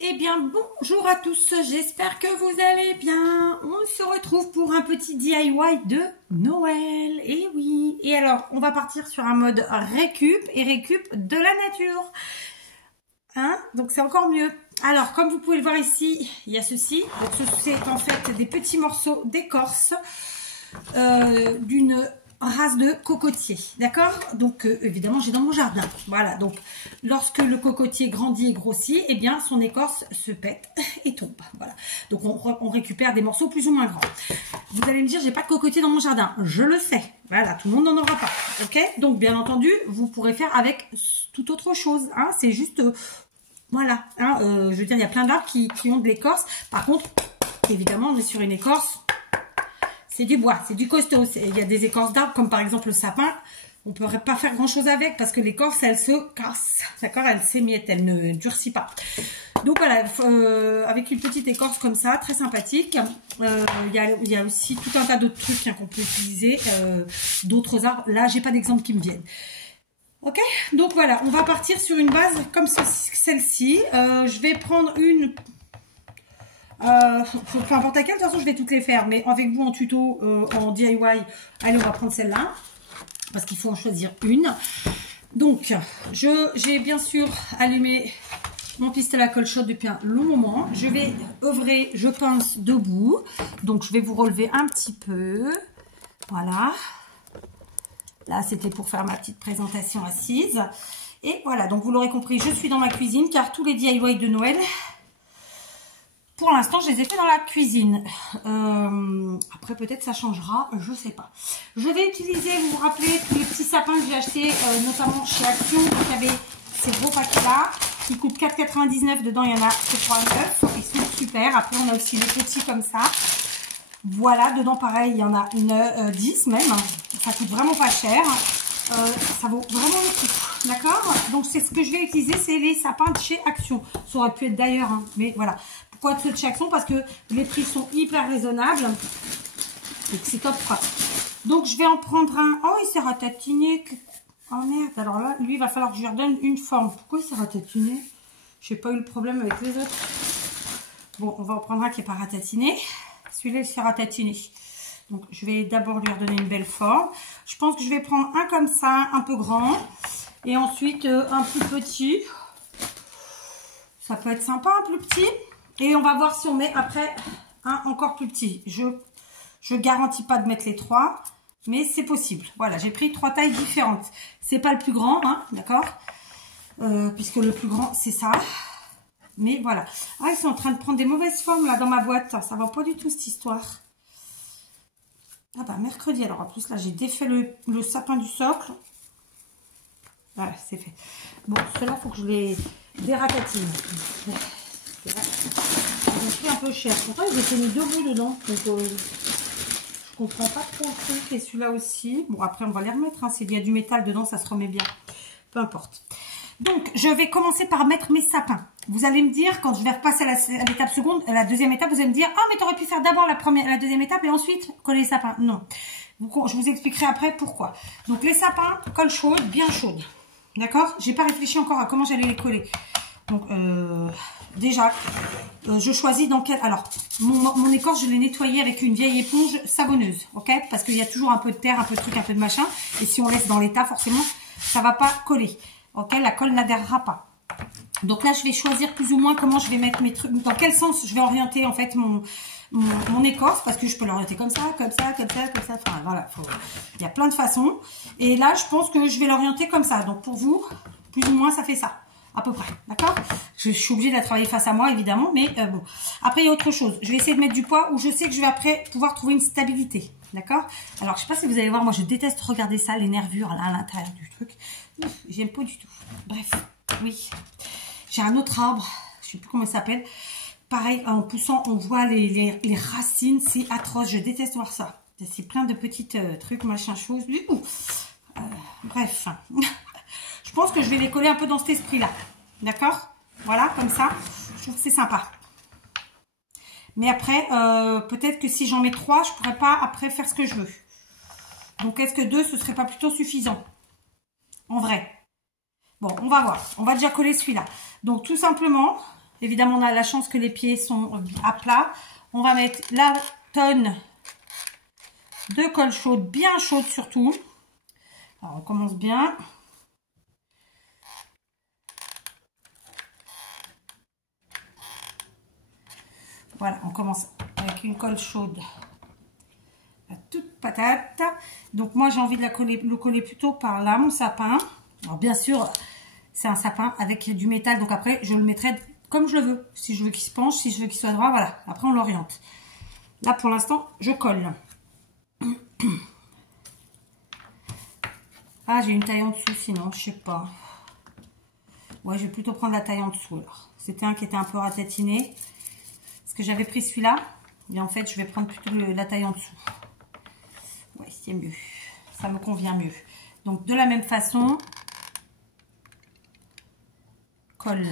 Eh bien, bonjour à tous, j'espère que vous allez bien. On se retrouve pour un petit DIY de Noël. Et oui, et alors, on va partir sur un mode récup et récup de la nature. Hein? Donc, c'est encore mieux. Alors, comme vous pouvez le voir ici, il y a ceci. Donc, c'est en fait des petits morceaux d'écorce d'une race de cocotier, d'accord? Donc évidemment j'ai dans mon jardin, voilà. Donc lorsque le cocotier grandit et grossit, eh bien son écorce se pète et tombe, voilà. Donc on récupère des morceaux plus ou moins grands. Vous allez me dire, j'ai pas de cocotier dans mon jardin, je le sais, voilà, tout le monde n'en aura pas, ok? Donc bien entendu vous pourrez faire avec toute autre chose, hein, c'est juste voilà, hein, je veux dire, il y a plein d'arbres qui ont de l'écorce. Par contre, évidemment on est sur une écorce, c'est du bois, c'est du costaud. Il y a des écorces d'arbres, comme par exemple le sapin. On ne pourrait pas faire grand chose avec parce que l'écorce, elle se casse. D'accord? Elle s'émiette, elle ne durcit pas. Donc voilà, avec une petite écorce comme ça, très sympathique. Il y a aussi tout un tas d'autres trucs hein, qu'on peut utiliser. D'autres arbres. Là, j'ai pas d'exemple qui me viennent. Ok? Donc voilà, on va partir sur une base comme celle-ci. Je vais prendre une... peu importe laquelle, de toute façon je vais toutes les faire, mais avec vous en tuto, en DIY, allez on va prendre celle-là, parce qu'il faut en choisir une. Donc, j'ai bien sûr allumé mon pistolet à colle chaude depuis un long moment. Je vais œuvrer, je pense, debout, donc je vais vous relever un petit peu, voilà. Là c'était pour faire ma petite présentation assise. Et voilà, donc vous l'aurez compris, je suis dans ma cuisine, car tous les DIY de Noël... Pour l'instant, je les ai fait dans la cuisine. Après, peut-être ça changera, je sais pas. Je vais utiliser, vous vous rappelez, tous les petits sapins que j'ai achetés, notamment chez Action. Il y avait ces gros paquets-là, qui coûtent 4,99. Dedans, il y en a que 3,9. Ils sont super. Après, on a aussi les petits comme ça. Voilà, dedans, pareil, il y en a une 10 même. Ça coûte vraiment pas cher. Ça vaut vraiment le coup. D'accord? Donc, c'est ce que je vais utiliser, c'est les sapins de chez Action. Ça aurait pu être d'ailleurs, hein, mais voilà. Pourquoi ceux de chez Action? Parce que les prix sont hyper raisonnables et que c'est top quoi. Donc je vais en prendre un. Oh, il s'est ratatiné. Oh merde, alors là, lui, il va falloir que je lui redonne une forme. Pourquoi il s'est ratatiné? Je n'ai pas eu le problème avec les autres. Bon, on va en prendre un qui n'est pas ratatiné. Celui-là, il s'est ratatiné. Donc je vais d'abord lui redonner une belle forme. Je pense que je vais prendre un comme ça, un peu grand. Et ensuite un plus petit. Ça peut être sympa, un plus petit. Et on va voir si on met après un encore plus petit. Je garantis pas de mettre les trois, mais c'est possible. Voilà, j'ai pris 3 tailles différentes. C'est pas le plus grand, hein, d'accord, puisque le plus grand, c'est ça. Mais voilà. Ah, ils sont en train de prendre des mauvaises formes, là, dans ma boîte. Ça va pas du tout, cette histoire. Ah bah, mercredi. Alors, en plus, là, j'ai défait le sapin du socle. Voilà, c'est fait. Bon, ceux-là, il faut que je les dératatine. Ils ont pris un peu cher. Pourtant, ils étaient mis 2 bouts dedans. Donc, je comprends pas trop le truc. Et celui-là aussi. Bon, après, on va les remettre. Hein. S'il y a du métal dedans, ça se remet bien. Peu importe. Donc, je vais commencer par mettre mes sapins. Vous allez me dire, quand je vais repasser à l'étape seconde, à la deuxième étape, vous allez me dire, ah, mais tu aurais pu faire d'abord la deuxième étape et ensuite coller les sapins. Non. Je vous expliquerai après pourquoi. Donc, les sapins, colle chaude, bien chaude. D'accord? J'ai pas réfléchi encore à comment j'allais les coller. Donc, déjà, je choisis dans quel... Alors, mon écorce, je l'ai nettoyé avec une vieille éponge savonneuse, ok? Parce qu'il y a toujours un peu de terre, un peu de truc, un peu de machin. Et si on laisse dans l'état, forcément, ça va pas coller, ok? La colle n'adhérera pas. Donc là, je vais choisir plus ou moins comment je vais mettre mes trucs, dans quel sens je vais orienter, en fait, mon écorce, parce que je peux l'orienter comme ça, comme ça, comme ça, comme ça. Enfin, voilà, il y a plein de façons. Et là, je pense que je vais l'orienter comme ça. Donc, pour vous, plus ou moins, ça fait ça. À peu près, d'accord? Je suis obligée de la travailler face à moi, évidemment, mais bon. Après, il y a autre chose. Je vais essayer de mettre du poids où je sais que je vais après pouvoir trouver une stabilité, d'accord? Alors, je sais pas si vous allez voir, moi, je déteste regarder ça, les nervures là, à l'intérieur du truc. J'aime pas du tout. Bref, oui. J'ai un autre arbre, je sais plus comment il s'appelle. Pareil, en poussant, on voit les racines, c'est atroce. Je déteste voir ça. C'est plein de petites trucs, machin, choses. Bref. Je pense que je vais les coller un peu dans cet esprit-là. D'accord? Voilà, comme ça. Je trouve que c'est sympa. Mais après, peut-être que si j'en mets 3, je ne pourrais pas après faire ce que je veux. Donc, est-ce que 2, ce serait pas plutôt suffisant? En vrai. Bon, on va voir. On va déjà coller celui-là. Donc, tout simplement, Évidemment, on a la chance que les pieds sont à plat. On va mettre la tonne de colle chaude, bien chaude surtout. Alors, on commence bien. Voilà, on commence avec une colle chaude à toute patate. Donc moi j'ai envie de le coller plutôt par là, mon sapin. Alors bien sûr, c'est un sapin avec du métal, donc après je le mettrai comme je le veux. Si je veux qu'il se penche, si je veux qu'il soit droit, voilà. Après on l'oriente. Là pour l'instant, je colle. Ah, j'ai une taille en dessous sinon, je sais pas. Ouais, je vais plutôt prendre la taille en dessous alors. C'était un qui était un peu ratatiné. Parce que j'avais pris celui-là, mais en fait, je vais prendre plutôt la taille en dessous. Ouais, c'est mieux. Ça me convient mieux. Donc, de la même façon, colle.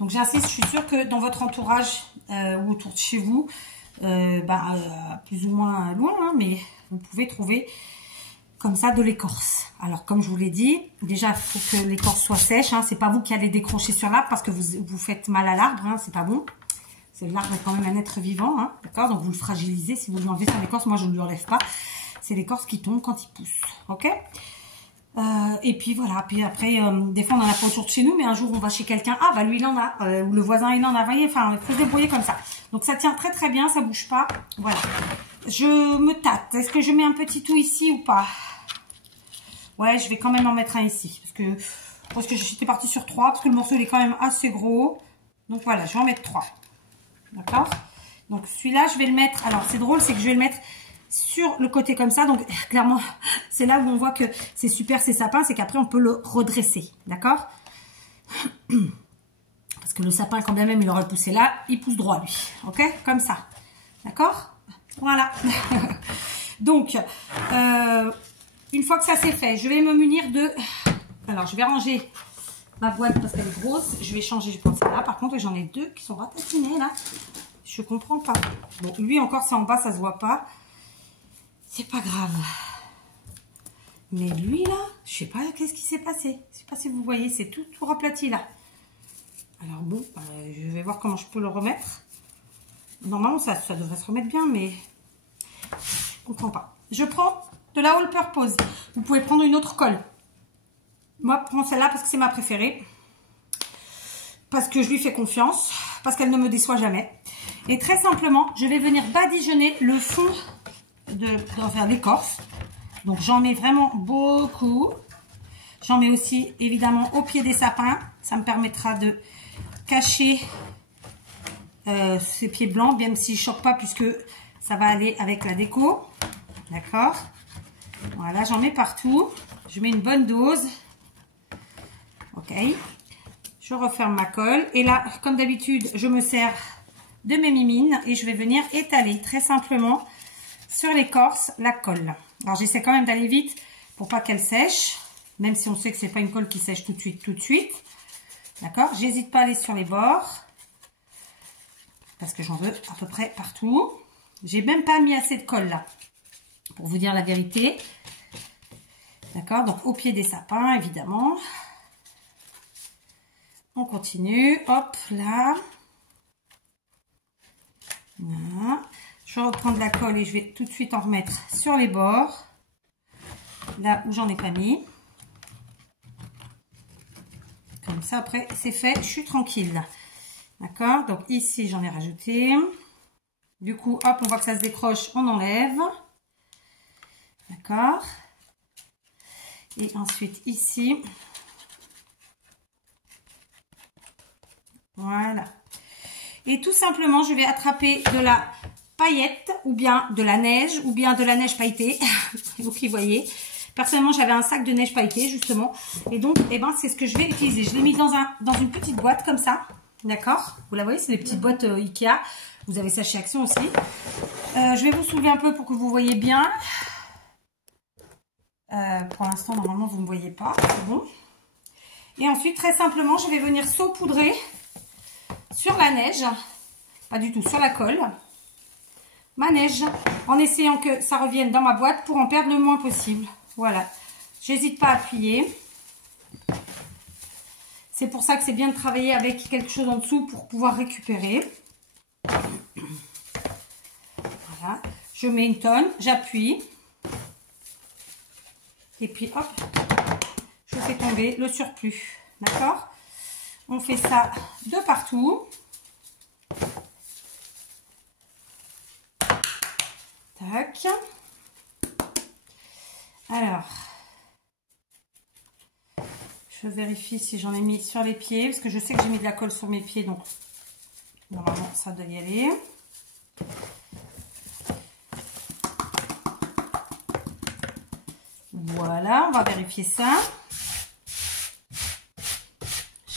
Donc, j'insiste, je suis sûre que dans votre entourage ou autour de chez vous, plus ou moins loin, hein, mais vous pouvez trouver comme ça de l'écorce. Alors, comme je vous l'ai dit, déjà, il faut que l'écorce soit sèche. Hein, c'est pas vous qui allez décrocher sur l'arbre parce que vous faites mal à l'arbre. Hein, c'est pas bon. L'arbre est quand même un être vivant, hein, d'accord? Donc vous le fragilisez si vous lui enlevez son écorce. Moi, je ne lui enlève pas. C'est l'écorce qui tombe quand il pousse, ok? Et puis voilà. Puis après, des fois, on n'en a pas autour de chez nous, mais un jour, on va chez quelqu'un. Ah, bah lui, il en a. Ou le voisin, il en a. Vous voyez, enfin, il faut se débrouiller comme ça. Donc ça tient très très bien, ça bouge pas. Voilà. Je me tâte. Est-ce que je mets un petit tout ici ou pas? Ouais, je vais quand même en mettre un ici. Parce que j'étais partie sur 3, parce que le morceau, il est quand même assez gros. Donc voilà, je vais en mettre 3. D'accord? Donc celui-là, je vais le mettre. Alors c'est drôle, c'est que je vais le mettre sur le côté comme ça. Donc clairement, c'est là où on voit que c'est super ces sapins, c'est qu'après on peut le redresser. D'accord? Parce que le sapin, quand bien même il aurait poussé là, il pousse droit lui. Ok? Comme ça. D'accord? Voilà. Donc, une fois que ça c'est fait, je vais me munir de... Alors je vais ranger ma boîte parce qu'elle est grosse. Je vais changer, je pense, là. Par contre, j'en ai 2 qui sont ratatinés, là. Je comprends pas. Bon, lui, encore, c'est en bas, ça se voit pas. C'est pas grave. Mais lui, là, je sais pas qu'est-ce qui s'est passé. Je sais pas si vous voyez, c'est tout aplati, là. Alors bon, je vais voir comment je peux le remettre. Normalement, ça devrait se remettre bien, mais je comprends pas. Je prends de la All Purpose. Vous pouvez prendre une autre colle. Moi, je prends celle-là parce que c'est ma préférée. Parce que je lui fais confiance. Parce qu'elle ne me déçoit jamais. Et très simplement, je vais venir badigeonner le fond de l'écorce. Donc, j'en mets vraiment beaucoup. J'en mets aussi, évidemment, au pied des sapins. Ça me permettra de cacher ces pieds blancs, même s'ils ne choquent pas, puisque ça va aller avec la déco. D'accord? Voilà, j'en mets partout. Je mets une bonne dose. Ok, je referme ma colle et là, comme d'habitude, je me sers de mes mimines et je vais venir étaler très simplement sur l'écorce la colle. Alors, j'essaie quand même d'aller vite pour pas qu'elle sèche, même si on sait que c'est pas une colle qui sèche tout de suite. D'accord? J'hésite pas à aller sur les bords parce que j'en veux à peu près partout. J'ai même pas mis assez de colle là, pour vous dire la vérité. D'accord? Donc, au pied des sapins, évidemment. On continue, hop, là. Voilà. Je reprends de la colle et je vais tout de suite en remettre sur les bords. Là où j'en ai pas mis. Comme ça, après, c'est fait, je suis tranquille. D'accord? Donc ici, j'en ai rajouté. Du coup, hop, on voit que ça se décroche, on enlève. D'accord? Et ensuite, ici... Voilà. Et tout simplement, je vais attraper de la paillette ou bien de la neige ou bien de la neige pailletée. Vous qui voyez. Personnellement, j'avais un sac de neige pailletée justement. Et donc, eh ben, c'est ce que je vais utiliser. Je l'ai mis dans une petite boîte comme ça. D'accord? Vous la voyez, c'est les petites boîtes Ikea. Vous avez ça chez Action aussi. Je vais vous soulever un peu pour que vous voyez bien. Pour l'instant, normalement, vous ne me voyez pas. C'est bon. Et ensuite, très simplement, je vais venir saupoudrer sur la neige, pas du tout, sur la colle, ma neige, en essayant que ça revienne dans ma boîte pour en perdre le moins possible. Voilà, j'hésite pas à appuyer. C'est pour ça que c'est bien de travailler avec quelque chose en dessous pour pouvoir récupérer. Voilà. Je mets une tonne, j'appuie. Et puis hop, je fais tomber le surplus. D'accord? On fait ça de partout. Tac. Alors, je vérifie si j'en ai mis sur les pieds, parce que je sais que j'ai mis de la colle sur mes pieds, donc normalement ça doit y aller. Voilà, on va vérifier ça.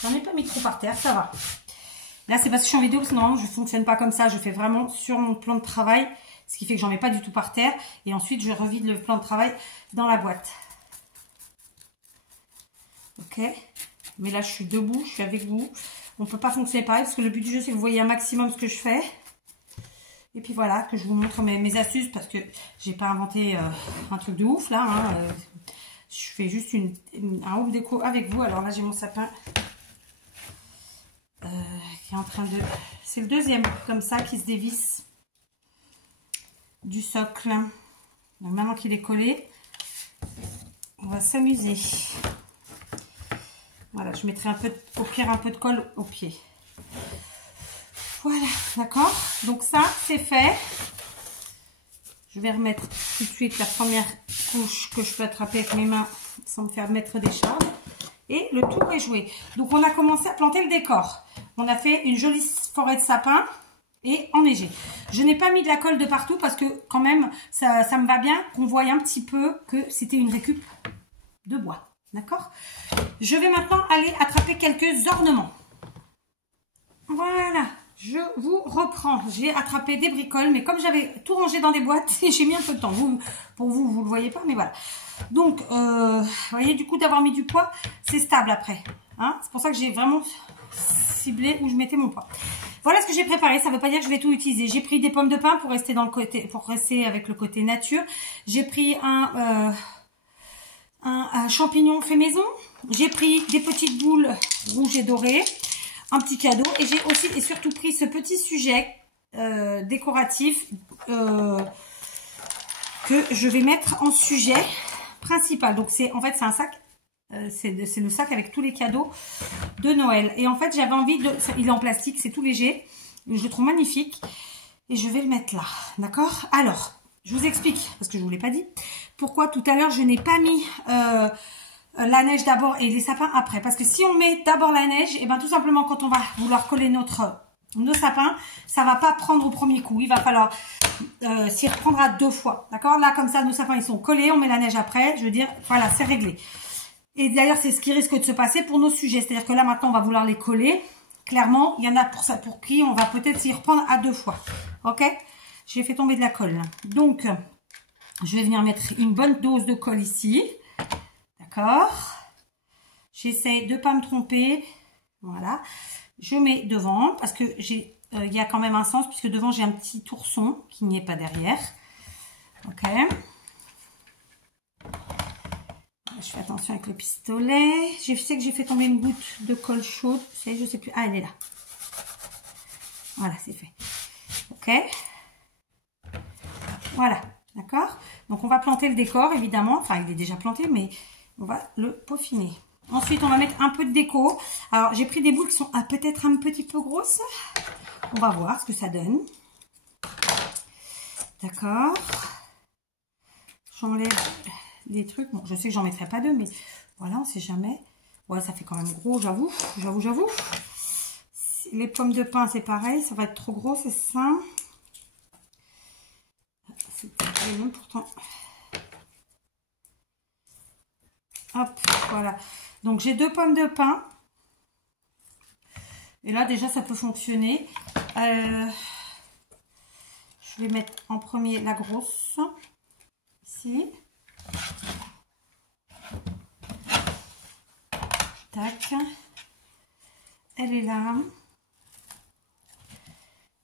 J'en ai pas mis trop par terre, ça va. Là, c'est parce que je suis en vidéo, parce que normalement, je ne fonctionne pas comme ça. Je fais vraiment sur mon plan de travail, ce qui fait que j'en mets pas du tout par terre. Et ensuite, je revide le plan de travail dans la boîte. Ok. Mais là, je suis debout, je suis avec vous. On ne peut pas fonctionner pareil, parce que le but du jeu, c'est que vous voyez un maximum ce que je fais. Et puis voilà, que je vous montre mes astuces, parce que j'ai pas inventé un truc de ouf, là. Hein. Je fais juste un home déco avec vous. Alors là, j'ai mon sapin qui est en train de... C'est le deuxième, comme ça, qui se dévisse du socle. Donc maintenant qu'il est collé, on va s'amuser. Voilà, je mettrai au pire un peu de colle au pied. Voilà, d'accord. Donc ça, c'est fait. Je vais remettre tout de suite la première couche que je peux attraper avec mes mains sans me faire mettre des charges. Et le tour est joué. Donc on a commencé à planter le décor. On a fait une jolie forêt de sapins et enneigé. Je n'ai pas mis de la colle de partout parce que quand même, ça me va bien qu'on voie un petit peu que c'était une récup de bois. D'accord? Je vais maintenant aller attraper quelques ornements. Voilà. Je vous reprends. J'ai attrapé des bricoles, mais comme j'avais tout rangé dans des boîtes, j'ai mis un peu de temps. Pour vous, vous le voyez pas, mais voilà. Donc, vous voyez, du coup, d'avoir mis du poids, c'est stable après. Hein, c'est pour ça que j'ai vraiment ciblé où je mettais mon poids. Voilà ce que j'ai préparé. Ça ne veut pas dire que je vais tout utiliser. J'ai pris des pommes de pin pour rester dans le côté, pour rester avec le côté nature. J'ai pris un champignon fait maison. J'ai pris des petites boules rouges et dorées. Un petit cadeau, et j'ai aussi et surtout pris ce petit sujet décoratif que je vais mettre en sujet principal. Donc c'est en fait c'est un sac, c'est le sac avec tous les cadeaux de Noël. Et en fait j'avais envie de, il est en plastique, c'est tout léger, je le trouve magnifique et je vais le mettre là, d'accord? Alors je vous explique parce que je vous l'ai pas dit pourquoi tout à l'heure je n'ai pas mis la neige d'abord et les sapins après. Parce que si on met d'abord la neige, et bien tout simplement quand on va vouloir coller nos sapins, ça va pas prendre au premier coup. Il va falloir s'y reprendre à 2 fois. D'accord? Là, comme ça, nos sapins, ils sont collés. On met la neige après. Je veux dire, voilà, c'est réglé. Et d'ailleurs, c'est ce qui risque de se passer pour nos sujets. C'est-à-dire que là, maintenant, on va vouloir les coller. Clairement, il y en a pour ça, pour qui on va peut-être s'y reprendre à 2 fois. Ok? J'ai fait tomber de la colle. Donc, je vais venir mettre une bonne dose de colle ici. D'accord, j'essaie de ne pas me tromper. Voilà, je mets devant parce que il y a quand même un sens puisque devant j'ai un petit ourson qui n'y est pas derrière. Ok, je fais attention avec le pistolet. Je sais que j'ai fait tomber une goutte de colle chaude. Je sais plus. Ah, elle est là. Voilà, c'est fait. Ok, voilà, d'accord. Donc on va planter le décor évidemment. Enfin, il est déjà planté, mais on va le peaufiner. Ensuite, on va mettre un peu de déco. Alors, j'ai pris des boules qui sont peut-être un petit peu grosses. On va voir ce que ça donne. D'accord. J'enlève les trucs. Bon, je sais que j'en mettrai pas deux, mais voilà, on sait jamais. Ouais, ça fait quand même gros, j'avoue. J'avoue. Les pommes de pin, c'est pareil. Ça va être trop gros, c'est ça. C'est long pourtant. Hop, voilà. Donc, j'ai 2 pommes de pin. Et là, déjà, ça peut fonctionner. Je vais mettre en premier la grosse. Ici. Tac. Elle est là.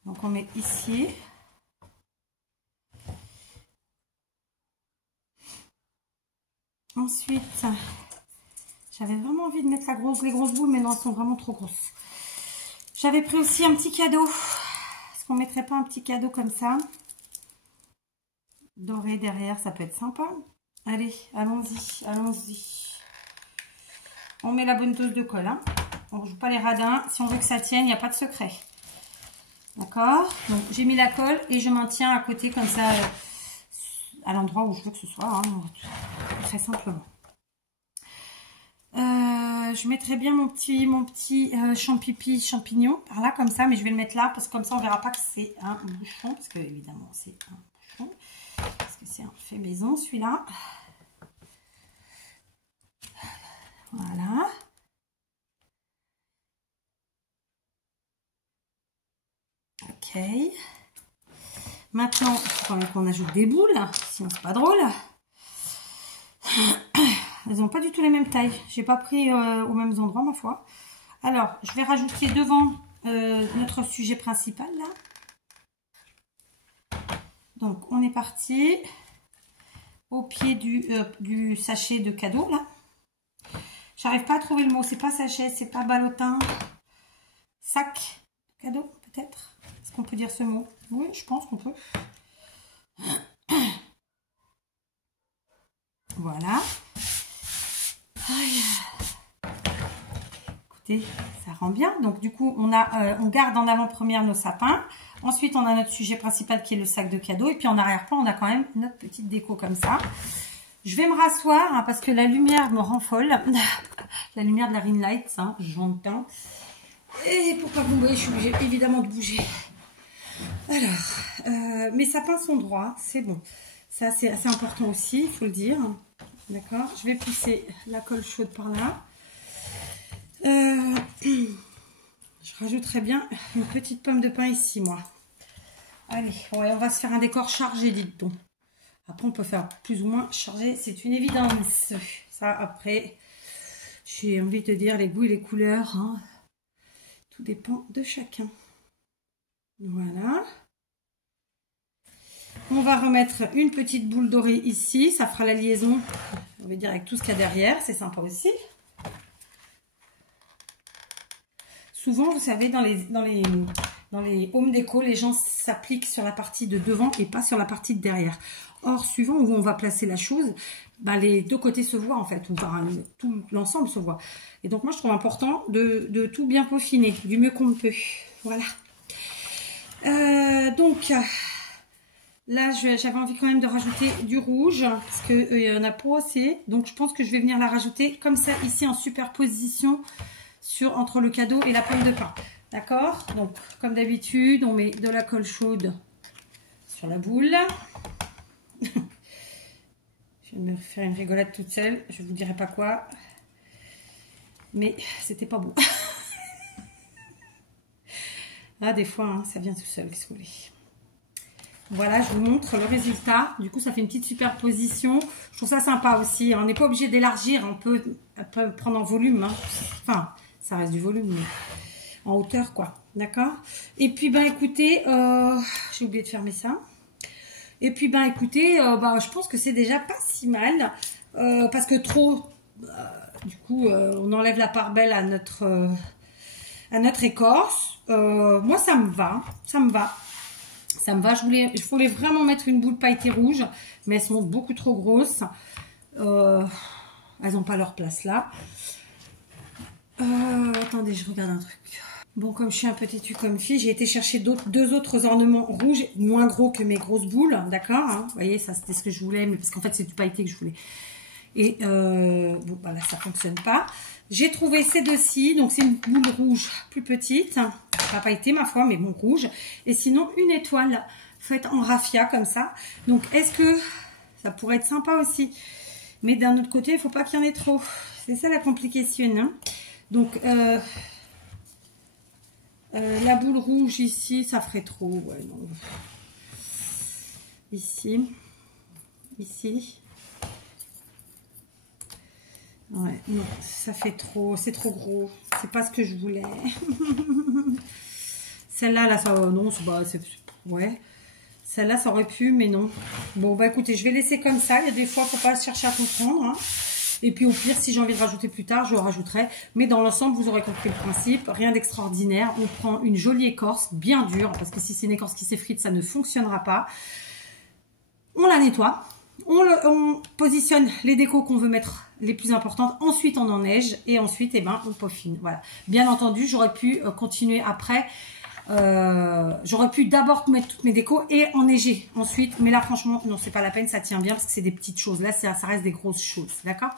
Donc, on met ici. Ensuite, J'avais vraiment envie de mettre les grosses boules, mais non, elles sont vraiment trop grosses. J'avais pris aussi un petit cadeau. Est-ce qu'on mettrait pas un petit cadeau comme ça? Doré derrière, ça peut être sympa. Allez, allons-y, allons-y. On met la bonne dose de colle. Hein. On ne joue pas les radins. Si on veut que ça tienne, il n'y a pas de secret. D'accord? Donc, j'ai mis la colle et je maintiens à côté comme ça, à l'endroit où je veux que ce soit. Hein, très simplement. Je mettrai bien mon petit champignon par là comme ça, mais je vais le mettre là parce que comme ça on verra pas que c'est un bouchon, parce que évidemment c'est un bouchon, parce que c'est un fait maison celui-là. Voilà. Ok. Maintenant, il faut quand même qu'on ajoute des boules, sinon c'est pas drôle. Elles n'ont pas du tout les mêmes tailles. J'ai pas pris aux mêmes endroits, ma foi. Alors, je vais rajouter devant notre sujet principal, là. Donc, on est parti au pied du sachet de cadeau, là. J'arrive pas à trouver le mot. C'est pas sachet, c'est pas ballotin. Sac cadeau, peut-être. Est-ce qu'on peut dire ce mot? Oui, je pense qu'on peut. Voilà. Écoutez, ça rend bien. Donc du coup, on garde en avant-première nos sapins. Ensuite, on a notre sujet principal qui est le sac de cadeaux. Et puis en arrière-plan, on a quand même notre petite déco comme ça. Je vais me rasseoir hein, parce que la lumière me rend folle. La lumière de la ring light, hein, j'entends. Et pour pas bouger, je suis obligée évidemment de bouger. Alors, mes sapins sont droits, c'est bon. Ça, c'est assez important aussi, il faut le dire. D'accord, je vais pousser la colle chaude par là. Je rajouterai bien une petite pomme de pin ici, moi. Allez, ouais, on va se faire un décor chargé, dites-donc. Après, on peut faire plus ou moins chargé, c'est une évidence. Ça, après, j'ai envie de dire les goûts et les couleurs. Hein. Tout dépend de chacun. Voilà. On va remettre une petite boule dorée ici. Ça fera la liaison, on va dire, avec tout ce qu'il y a derrière. C'est sympa aussi. Souvent, vous savez, dans les home déco, les gens s'appliquent sur la partie de devant et pas sur la partie de derrière. Or, suivant où on va placer la chose, bah, les deux côtés se voient en fait, enfin, tout l'ensemble se voit. Et donc, moi, je trouve important de tout bien peaufiner, du mieux qu'on peut. Voilà. Donc, là, j'avais envie quand même de rajouter du rouge, parce qu'il y en a pas assez. Donc, je pense que je vais venir la rajouter comme ça, ici, en superposition entre le cadeau et la pomme de pin. D'accord? Donc, comme d'habitude, on met de la colle chaude sur la boule. Je vais me faire une rigolade toute seule. Je ne vous dirai pas quoi. Mais c'était pas beau. Ah, des fois, hein, ça vient tout seul, qu'est-ce que vous voulez. Voilà, je vous montre le résultat. Du coup, ça fait une petite superposition. Je trouve ça sympa aussi. On n'est pas obligé d'élargir. On peut prendre en volume. Hein. Enfin, ça reste du volume, mais en hauteur, quoi. D'accord? Et puis, ben, écoutez, j'ai oublié de fermer ça. Et puis, ben, écoutez, je pense que c'est déjà pas si mal. Parce que trop, du coup, on enlève la part belle à notre écorce. Moi, ça me va. Ça me va. Ça me va. Je voulais vraiment mettre une boule pailletée rouge, mais elles sont beaucoup trop grosses. Elles n'ont pas leur place là. Attendez, je regarde un truc. Bon, comme je suis un peu têtue comme fille, j'ai été chercher deux autres ornements rouges, moins gros que mes grosses boules, d'accord hein. Vous voyez, ça c'était ce que je voulais, mais parce qu'en fait c'est du pailleté que je voulais. Et bon, bah là ça fonctionne pas. J'ai trouvé ces deux-ci, donc c'est une boule rouge plus petite, pas pailletée ma foi, mais bon rouge. Et sinon une étoile faite en raffia comme ça. Donc est-ce que ça pourrait être sympa aussi? Mais d'un autre côté, il faut pas qu'il y en ait trop. C'est ça la complication. Hein. Donc la boule rouge ici, ça ferait trop. Ouais, non. Ici. Ouais, non, ça fait trop. C'est trop gros. C'est pas ce que je voulais. Celle-là, là, ça, non, ouais. Celle-là, ça aurait pu, mais non. Bon, bah écoutez, je vais laisser comme ça. Il y a des fois, faut pas chercher à comprendre. Hein. Et puis au pire, si j'ai envie de rajouter plus tard, je rajouterai. Mais dans l'ensemble, vous aurez compris le principe. Rien d'extraordinaire. On prend une jolie écorce, bien dure, parce que si c'est une écorce qui s'effrite, ça ne fonctionnera pas. On la nettoie. On positionne les décos qu'on veut mettre les plus importantes. Ensuite, on enneige. Et ensuite, eh ben, on peaufine. Voilà. Bien entendu, j'aurais pu continuer après. J'aurais pu d'abord mettre toutes mes décos et enneiger ensuite. Mais là, franchement, non, c'est pas la peine. Ça tient bien parce que c'est des petites choses. Là, ça reste des grosses choses. D'accord?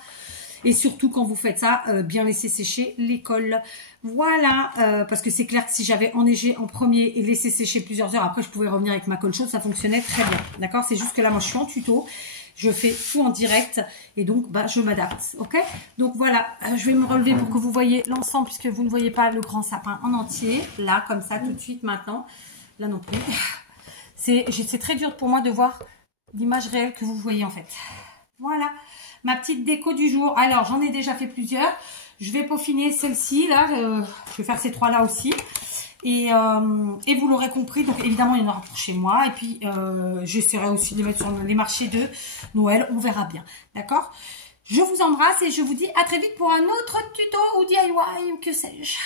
Et surtout, quand vous faites ça, bien laisser sécher les cols. Voilà, parce que c'est clair que si j'avais enneigé en premier et laissé sécher plusieurs heures, après je pouvais revenir avec ma colle chaude, ça fonctionnait très bien. D'accord? C'est juste que là, moi, je suis en tuto. Je fais tout en direct et donc, bah, je m'adapte. Ok? Donc voilà, je vais me relever pour que vous voyez l'ensemble puisque vous ne voyez pas le grand sapin en entier. Là, comme ça, tout de suite, maintenant. Là non plus. C'est très dur pour moi de voir l'image réelle que vous voyez en fait. Voilà. Ma petite déco du jour. Alors, j'en ai déjà fait plusieurs. Je vais peaufiner celle-ci, là. Je vais faire ces trois-là aussi. Et vous l'aurez compris, donc évidemment, il y en aura pour chez moi. Et puis, j'essaierai aussi de les mettre sur les marchés de Noël. On verra bien. D'accord? Je vous embrasse et je vous dis à très vite pour un autre tuto ou DIY ou que sais-je.